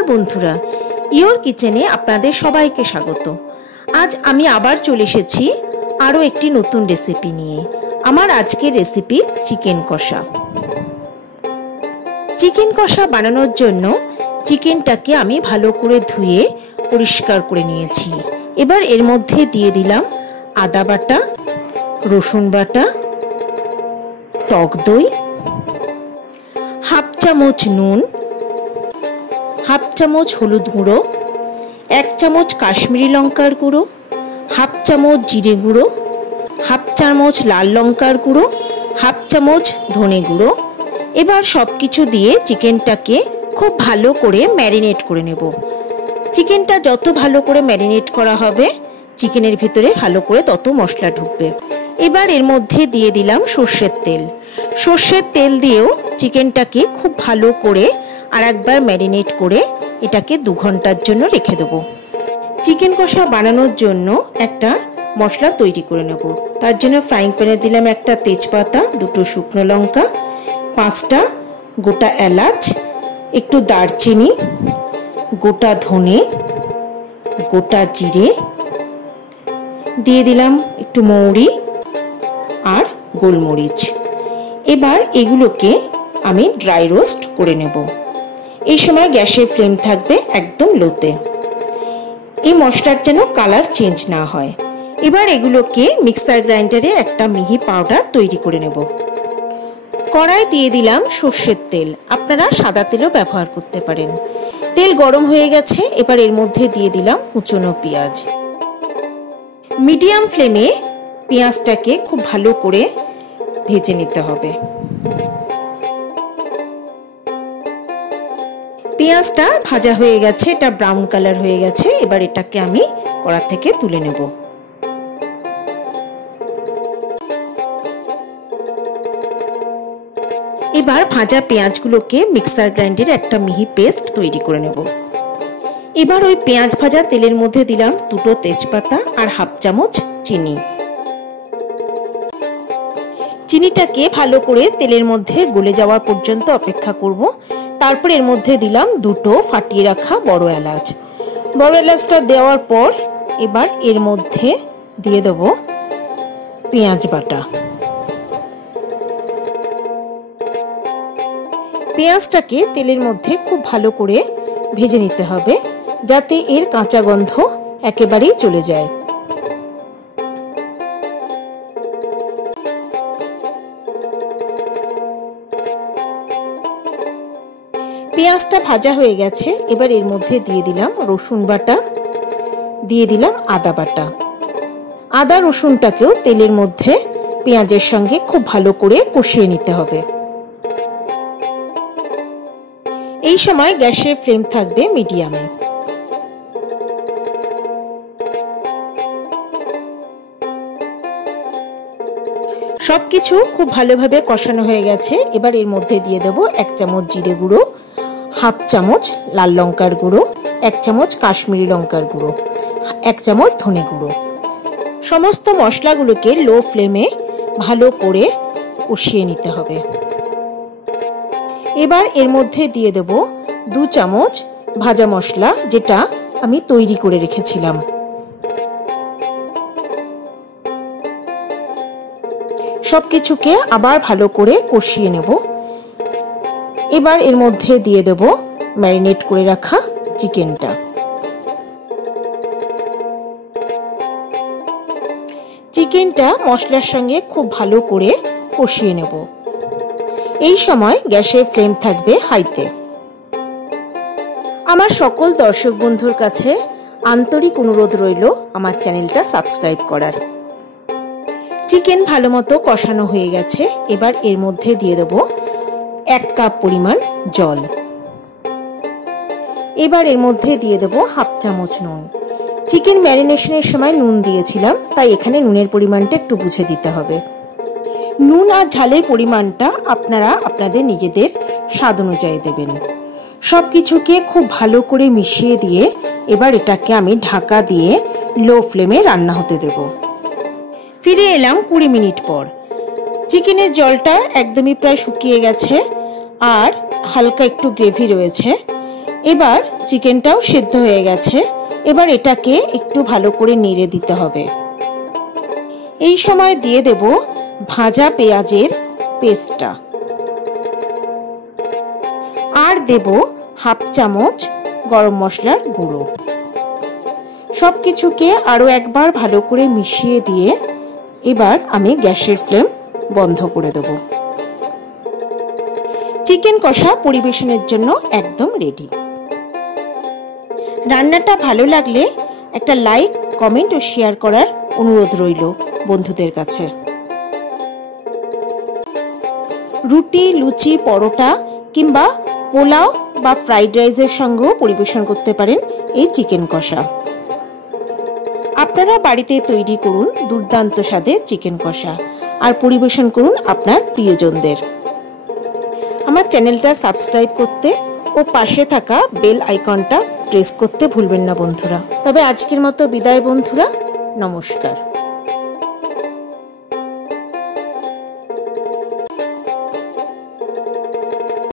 নমস্কার বন্ধুরা, ইয়োর কিচেনে আপনাদের সবাইকে স্বাগত। আজ আমি আবার চলে এসেছি আরও একটি নতুন রেসিপি নিয়ে। আমার আজকের রেসিপি চিকেন কষা। চিকেন কষা বানানোর জন্য চিকেনটাকে আমি ভালো করে ধুয়ে পরিষ্কার করে নিয়েছি। এবার এর মধ্যে দিয়ে দিলাম আদা বাটা, রসুন বাটা, টক দই, হাফ চামচ নুন, হাফ চামচ হলুদ গুঁড়ো, 1 চামচ কাশ্মীরি লঙ্কার গুঁড়ো, হাফ চামচ জিরে গুঁড়ো, হাফ চামচ লাল লঙ্কার গুঁড়ো, হাফ চামচ ধনে গুঁড়ো। এবার সব কিছু দিয়ে চিকেনটাকে খুব ভালো করে ম্যারিনেট করে নেব। চিকেনটা যত ভালো করে ম্যারিনেট করা হবে চিকেনের ভিতরে ভালো করে তত মশলা ঢুকবে। এবার এর মধ্যে দিয়ে দিলাম সর্ষের তেল। সর্ষের তেল দিয়েও চিকেনটাকে খুব ভালো করে আর একবার ম্যারিনেট করে এটাকে 2 ঘন্টার জন্য রেখে দেবো। চিকেন কষা বানানোর জন্য একটা মশলা তৈরি করে নেব। তার জন্য ফ্রাইং প্যানে দিলাম একটা তেজপাতা, 2টো শুকনো লঙ্কা, 5টা গোটা এলাচ, একটু দারচিনি, গোটা ধনে, গোটা জিরে, দিয়ে দিলাম একটু মৌরি আর গোলমরিচ। এবার এগুলোকে আমি ড্রাই রোস্ট করে নেব। এই সময় গ্যাসের ফ্লেম থাকবে একদম লোতে। এই মশলার যেন কালার চেঞ্জ না হয়। এবার এগুলোকে মিক্সার গ্রাইন্ডারে একটা মিহি পাউডার তৈরি করে নেব। কড়াই দিয়ে দিলাম সর্ষের তেল, আপনারা সাদা তেলও ব্যবহার করতে পারেন। তেল গরম হয়ে গেছে, এবার এর মধ্যে দিয়ে দিলাম কুচনো পেঁয়াজ। মিডিয়াম ফ্লেমে পেঁয়াজটাকে খুব ভালো করে ভেজে নিতে হবে। পেঁয়াজটা ভাজা হয়ে গেছে, এটা ব্রাউন কালার হয়ে গেছে। এবার এটাকে আমি কড়া থেকে তুলে নেব। এবার ভাজা পেঁয়াজগুলোকে মিক্সার গ্রাইন্ডারে একটা মিহি পেস্ট তৈরি করে নেব। এবার ওই পেঁয়াজ ভাজা তেলের মধ্যে দিলাম 2টো তেজপাতা আর হাফ চামচ চিনি। চিনিটাকে ভালো করে তেলের মধ্যে গলে যাওয়া পর্যন্ত অপেক্ষা করব। তারপর এর মধ্যে দিলাম 2টো ফাটিয়ে রাখা বড় এলাচ। বড় এলাচটা দেওয়ার পর এবার এর মধ্যে দিয়ে দেব পেঁয়াজ বাটা। পেঁয়াজটাকে তেলের মধ্যে খুব ভালো করে ভেজে নিতে হবে যাতে এর কাঁচা গন্ধ একেবারেই চলে যায়। পেঁয়াজটা ভাজা হয়ে গেছে, এবার এর মধ্যে দিয়ে দিলাম রসুন বাটা, দিয়ে দিলাম আদা বাটা। আদা রসুনটাকেও তেলের মধ্যে পেঁয়াজের সঙ্গে খুব ভালো করে কষিয়ে নিতে হবে। এই সময় গ্যাসের ফ্লেম থাকবে মিডিয়ামে। সবকিছু খুব ভালোভাবে কষানো হয়ে গেছে। এবার এর মধ্যে দিয়ে দেব 1 চামচ জিরে গুঁড়ো, হাফ চামচ লাল লঙ্কার গুঁড়ো, 1 চামচ কাশ্মীরি লঙ্কার গুঁড়ো, 1 চামচ ধনে গুঁড়ো। সমস্ত মশলাগুলোকে লো ফ্লেমে ভালো করে কষিয়ে নিতে হবে। এবার এর মধ্যে দিয়ে দেব 2 চামচ ভাজা মশলা, যেটা আমি তৈরি করে রেখেছিলাম। সবকিছুকে আবার ভালো করে কষিয়ে নেব। এবার এর মধ্যে দিয়ে দেব ম্যারিনেট করে রাখা চিকেনটা। চিকেনটা মশলার সঙ্গে খুব ভালো করে কষিয়ে নেব। এই সময় গ্যাসের ফ্লেম থাকবে হাইতে। আমার সকল দর্শক বন্ধুর কাছে আন্তরিক অনুরোধ রইল আমার চ্যানেলটা সাবস্ক্রাইব করার। চিকেন ভালো মতো কষানো হয়ে গেছে। এবার এর মধ্যে দিয়ে দেব 1 কাপ পরিমাণ জল। এবার এর মধ্যে দিয়ে দেব হাফ চামচ নুন। চিকেন ম্যারিনেশনের সময় নুন দিয়েছিলাম, তাই এখানে নুনের পরিমাণটা একটু বুঝে দিতে হবে। নুন আর ঝালের পরিমাণটা আপনারা আপনাদের নিজেদের স্বাদ অনুযায়ী দেবেন। সব কিছুকে খুব ভালো করে মিশিয়ে দিয়ে এবার এটাকে আমি ঢাকা দিয়ে লো ফ্লেমে রান্না হতে দেব। ফিরে এলাম 20 মিনিট পর। চিকেনের জলটা একদমই প্রায় শুকিয়ে গেছে আর হালকা একটু গ্রেভি রয়েছে। এবার চিকেনটাও সেদ্ধ হয়ে গেছে। এবার এটাকে একটু ভালো করে নেড়ে দিতে হবে। এই সময় দিয়ে দেব ভাজা পেঁয়াজের পেস্টটা, আর দেব হাফ চামচ গরম মশলার গুঁড়ো। সবকিছুকে আরও একবার ভালো করে মিশিয়ে দিয়ে এবার আমি গ্যাসের ফ্লেম বন্ধ করে দেব। চিকেন কষা পরিবেশনের জন্য একদম রেডি। রান্নাটা ভালো লাগলে একটা লাইক, কমেন্ট ও শেয়ার করার অনুরোধ রইল বন্ধুদের কাছে। রুটি, লুচি, পরোটা কিংবা পোলাও বা ফ্রাইড রাইসের সঙ্গেও পরিবেশন করতে পারেন এই চিকেন কষা। আপনারা বাড়িতে তৈরি করুন দুর্দান্ত স্বাদের চিকেন কষা, আর পরিবেশন করুন আপনার প্রিয়জনদের। আমার চ্যানেলটা সাবস্ক্রাইব করতে ও পাশে থাকা বেল আইকনটা প্রেস করতে ভুলবেন না বন্ধুরা। তবে আজকের মতো বিদায় বন্ধুরা, নমস্কার।